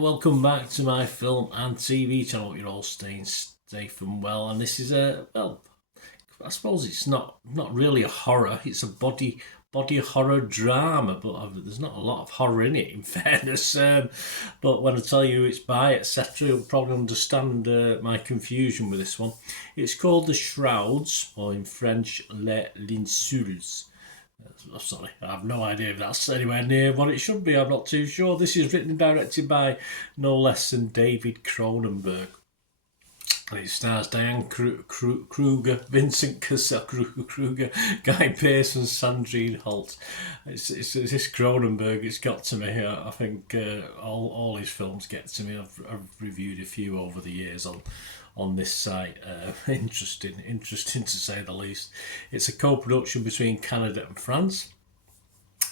Welcome back to my film and TV channel. You're all staying safe and well, and this is I suppose it's not really a horror. It's a body horror drama, but there's not a lot of horror in it, in fairness. But when I tell you it's by, etc., you'll probably understand my confusion with this one. It's called The Shrouds, or in French, Les Linceulles. Sorry, I have no idea if that's anywhere near what it should be. I'm not too sure. This is written and directed by no less than David Cronenberg. And it stars Diane Kruger, Vincent Cassel, Kruger, Guy Pearce and Sandrine Holt. It's this Cronenberg, it's got to me. I think all his films get to me. I've reviewed a few over the years on this site. Interesting to say the least. It's a co-production between Canada and France,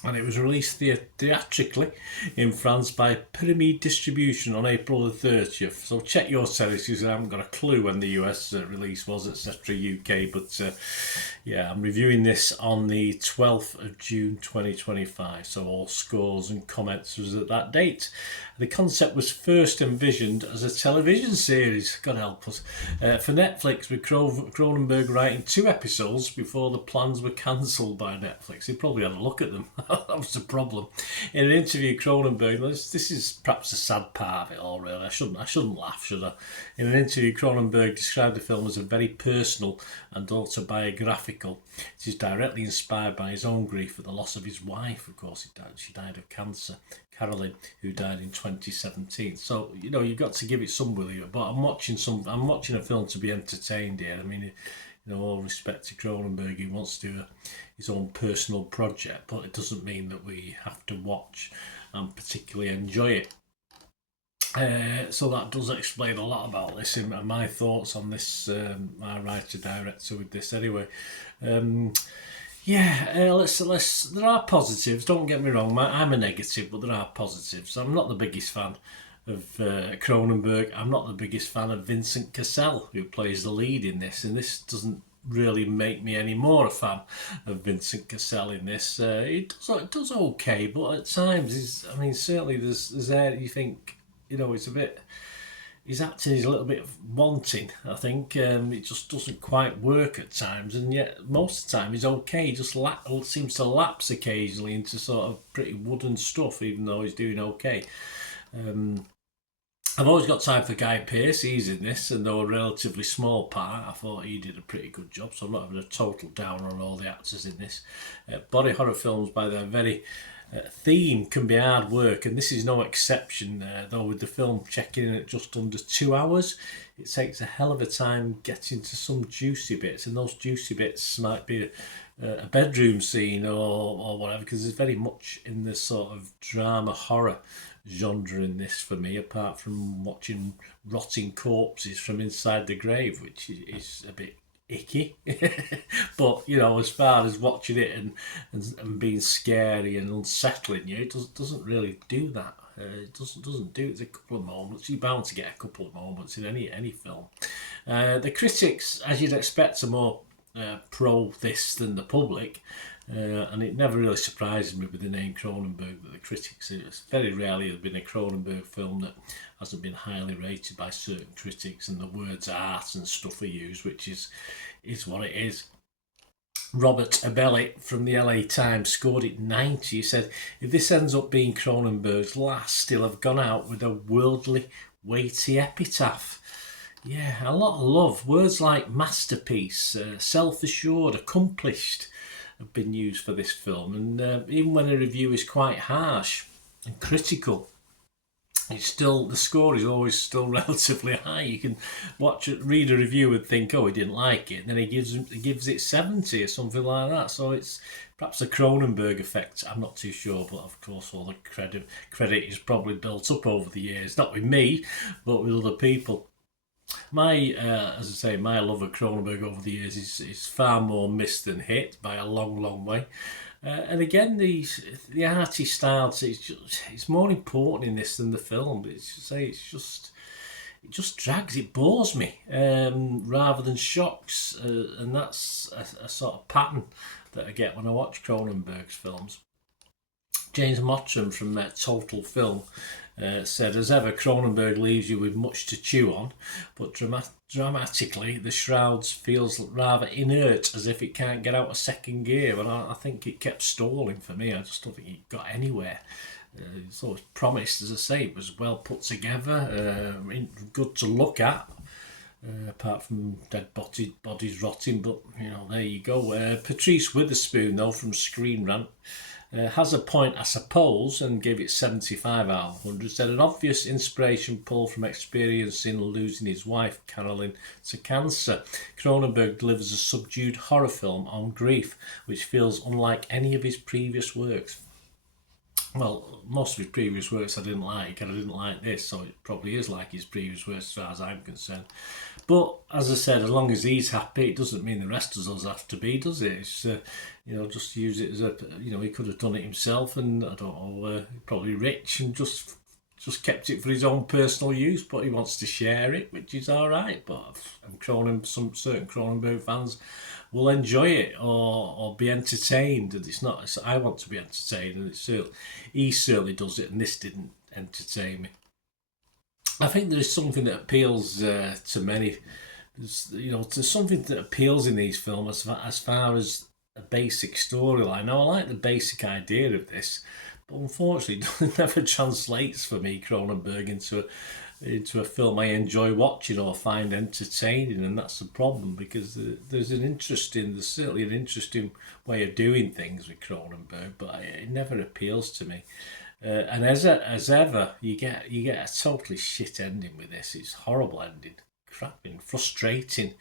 and it was released theatrically in France by Pyramid Distribution on April the 30th. So check your series, because I haven't got a clue when the US release was, etc. UK, but yeah, I'm reviewing this on the 12th of June 2025, so all scores and comments was at that date. The concept was first envisioned as a television series, God help us, for Netflix, with Cronenberg writing 2 episodes before the plans were cancelled by Netflix. He probably had a look at them. That was the problem. In an interview, Cronenberg, this is perhaps a sad part of it all, really. I shouldn't laugh, should I? In an interview, Cronenberg described the film as a very personal and autobiographical. It is directly inspired by his own grief at the loss of his wife. Of course, she died of cancer, Carolyn, who died in 2017. So you've got to give it some value. But I'm watching a film to be entertained here. I mean, all respect to Cronenberg, he wants to do his own personal project, but it doesn't mean that we have to watch and particularly enjoy it. So that does explain a lot about this and my thoughts on this, my writer-director with this anyway. Let's. There are positives. Don't get me wrong. I'm a negative, but there are positives. I'm not the biggest fan of Cronenberg. I'm not the biggest fan of Vincent Cassel, who plays the lead in this, and this doesn't really make me any more a fan of Vincent Cassel in this. It does okay, but at times, certainly there's there you think, it's a bit. His acting is a little bit wanting, I think. It just doesn't quite work at times, and yet most of the time he's okay. He just seems to lapse occasionally into sort of pretty wooden stuff, even though he's doing okay. I've always got time for Guy Pearce. He's in this, and though a relatively small part, I thought he did a pretty good job, so I'm not having a total downer on all the actors in this. Body horror films, by their very theme, can be hard work, and this is no exception, though with the film checking in at just under 2 hours. It takes a hell of a time getting to some juicy bits, and those juicy bits might be a bedroom scene or whatever, because there's very much in this sort of drama horror genre in this for me, apart from watching rotting corpses from inside the grave, which is a bit icky. But as far as watching it and being scary and unsettling you, it doesn't really do that. It doesn't do it. It's a couple of moments. You're bound to get a couple of moments in any film. The critics, as you'd expect, are more pro this than the public. And it never really surprises me with the name Cronenberg that the critics, it's very rarely has been a Cronenberg film that hasn't been highly rated by certain critics, and the words art and stuff are used, which is what it is. Robert Abelli from the LA Times scored it 90. He said, if this ends up being Cronenberg's last, he'll have gone out with a worldly, weighty epitaph. Yeah, a lot of love. Words like masterpiece, self-assured, accomplished have been used for this film, and even when a review is quite harsh and critical, it's still, the score is always still relatively high. You can read a review and think, oh, he didn't like it, and then he gives it 70 or something like that. So it's perhaps a Cronenberg effect. I'm not too sure, but of course all the credit is probably built up over the years, not with me, but with other people. As I say, my love of Cronenberg over the years is far more missed than hit by a long, long way. And again, the arty style, it's more important in this than the film. It just drags, it bores me rather than shocks, and that's a sort of pattern that I get when I watch Cronenberg's films. James Mottram from Total Film said, as ever, Cronenberg leaves you with much to chew on, but dramatically, the Shrouds feels rather inert, as if it can't get out of second gear. And I think it kept stalling for me. I just don't think it got anywhere. It's always promised, as I say, it was well put together, good to look at. Apart from dead bodies rotting, but there you go. Patrice Witherspoon, though, from Screen Rant, has a point, I suppose, and gave it 75 out of 100. Said an obvious inspiration pulled from experiencing losing his wife, Carolyn, to cancer. Cronenberg delivers a subdued horror film on grief, which feels unlike any of his previous works. Well, most of his previous works I didn't like, and I didn't like this, so it probably is like his previous works as far as I'm concerned. But as I said, as long as he's happy, it doesn't mean the rest of us have to be, does it? It's just use it as a, he could have done it himself, and I don't know, probably rich, and just kept it for his own personal use. But he wants to share it, which is all right. But some certain Cronenberg fans will enjoy it or be entertained, and I want to be entertained, and he certainly does it, and this didn't entertain me. I think there is something that appeals to many. There's something that appeals in these films as far as a basic storyline. Now, I like the basic idea of this, but unfortunately, it never translates for me, Cronenberg, into a film I enjoy watching or find entertaining, and that's the problem, because there's certainly an interesting way of doing things with Cronenberg, but it never appeals to me. And as ever, you get a totally shit ending with this. It's a horrible ending. Crapping, frustrating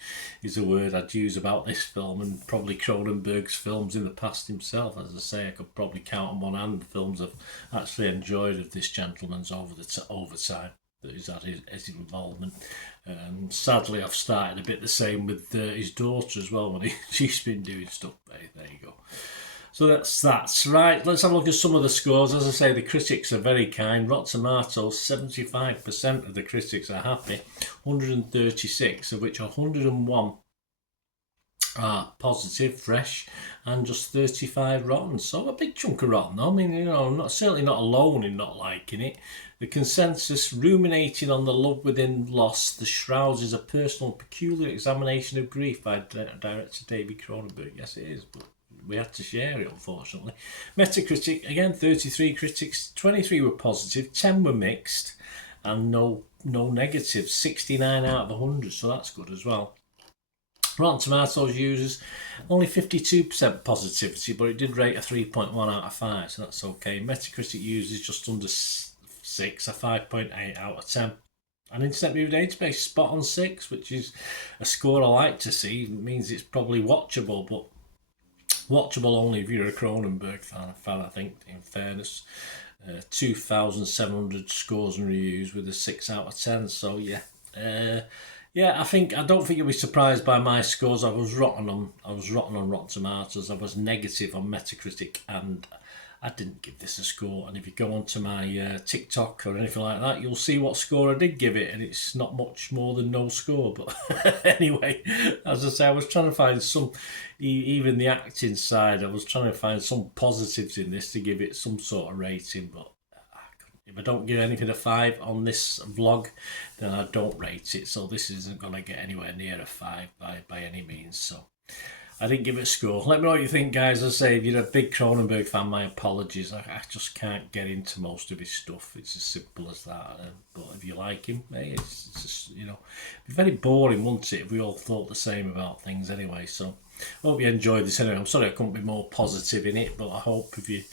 is a word I'd use about this film, and probably Cronenberg's films in the past himself. As I say, I could probably count on one hand the films I've actually enjoyed of this gentleman's over time that he's had his involvement. Sadly, I've started a bit the same with his daughter as well, when she's been doing stuff. There you go. So that's right. Let's have a look at some of the scores. As I say, the critics are very kind. Rotten Tomatoes, 75% of the critics are happy, 136, of which 101 are positive, fresh, and just 35 rotten. So a big chunk of rotten, though. I mean, certainly not alone in not liking it. The consensus, ruminating on the love within loss, The Shrouds is a personal and peculiar examination of grief by director David Cronenberg. Yes, it is, but we had to share it, unfortunately. Metacritic, again, 33 critics, 23 were positive, 10 were mixed, and no negatives, 69 out of 100, so that's good as well. Rotten Tomatoes users, only 52% positivity, but it did rate a 3.1 out of 5, so that's okay. Metacritic users just under 6, a 5.8 out of 10. And Internet Movie Database, spot on 6, which is a score I like to see. It means it's probably watchable, but watchable only if you're a Cronenberg fan, I think, in fairness. 2,700 scores and reviews with a 6 out of 10, so yeah. I don't think you'll be surprised by my scores. I was rotten on Rotten Tomatoes. I was negative on Metacritic, and I didn't give this a score. And if you go onto my TikTok or anything like that, you'll see what score I did give it, and it's not much more than no score. But anyway, as I say, I was trying to find some, even the acting side, I was trying to find some positives in this to give it some sort of rating, but if I don't give anything a 5 on this vlog, then I don't rate it. So this isn't going to get anywhere near a 5 by any means. So I didn't give it a score. Let me know what you think, guys. As I say, if you're a big Cronenberg fan, my apologies. I just can't get into most of his stuff. It's as simple as that. But if you like him, hey, it's just, it'd be very boring, wouldn't it, if we all thought the same about things anyway. So I hope you enjoyed this anyway. I'm sorry I couldn't be more positive in it, but I hope if you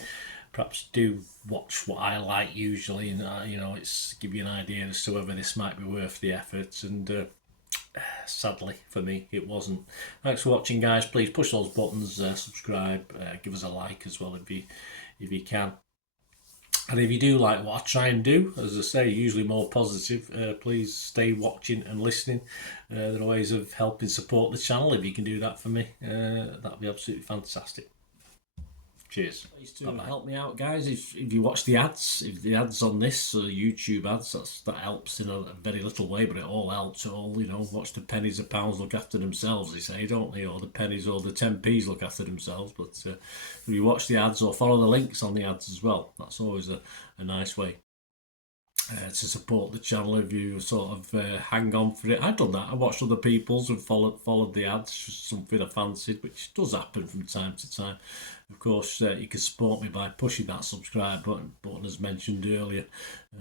perhaps do watch what I like usually, and it's give you an idea as to whether this might be worth the effort. And sadly for me, it wasn't. Thanks for watching, guys. Please push those buttons, subscribe, give us a like as well if you can. And if you do like what I try and do, as I say, usually more positive, please stay watching and listening. There are ways of helping support the channel. If you can do that for me, that'd be absolutely fantastic. Cheers. Please to help me out, guys. If you watch the ads, if the ads on this YouTube ads, that helps in a very little way, but it all helps. All watch the pennies and pounds look after themselves. They say, don't they? Or the pennies or the 10p's look after themselves. But if you watch the ads or follow the links on the ads as well, that's always a nice way to support the channel. If you sort of hang on for it, I've done that. I watched other people's and followed the ads, something I fancied, which does happen from time to time. Of course, you can support me by pushing that subscribe button as mentioned earlier,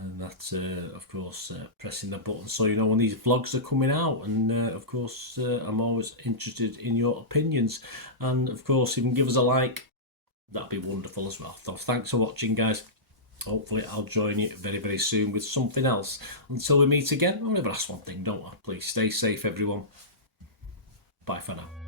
and that of course pressing the button so you know when these vlogs are coming out. And of course I'm always interested in your opinions, and of course you can give us a like, that'd be wonderful as well. So thanks for watching, guys. Hopefully I'll join you very, very soon with something else. Until we meet again, I'll never ask one thing, don't I? Please stay safe, everyone. Bye for now.